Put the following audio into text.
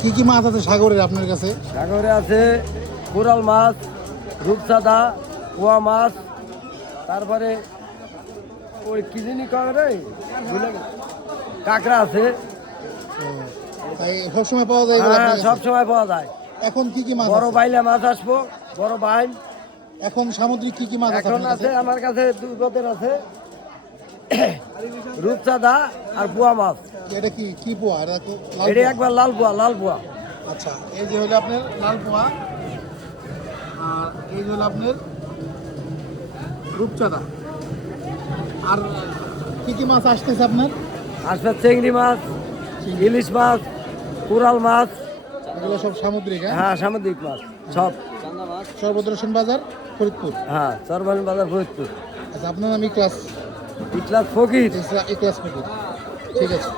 কি কি মাছ আছে সাগরের আপনার কাছে? সাগরে আছে কোরাল মাছ, রূপচাঁদা, পোয়া মাছ, তারপরে ওই কি জিনিস করে রে ভুলে গেছি। কাঁকড়া আছে। তাই সব সময় পাওয়া যায় এগুলো হ্যাঁ, আপনার কাছে? সব সময় পাওয়া যায়। এখন কি কি মাছ বড় আছে? বাইলা মাছ আসবো, বড় বাইল। এখন সামুদ্রিক কি কি মাছ আছে এখন আপনার কাছে? আছে আমার কাছে দুই পদের আছে রূপচাঁদা আর পোয়া মাছ। এটা কি কি পোয়া? এটা তো লাল এটা পোয়া। একবার লাল পোয়া, লাল পোয়া। আচ্ছা, এই যে হলো আপনার লাল পোয়া, আর এই যে হলো আপনার রূপচাঁদা। আর কি কি মাছ আসতেছে আপনার? আসবে চিংড়ি মাছ, ইলিশ মাছ, কোরাল মাছ। এগুলো সব সামুদ্রিক, হ্যাঁ? হ্যাঁ, সামুদ্রিক মাছ সব। সর্বদর্শন বাজার, ফরিদপুর। হ্যাঁ, সরবানি বাজার ফরিদপুর। আচ্ছা, আপনার নাম ইকলাস, ইকলাস ফকির। ইকলাস ফকির। ঠিক আছে।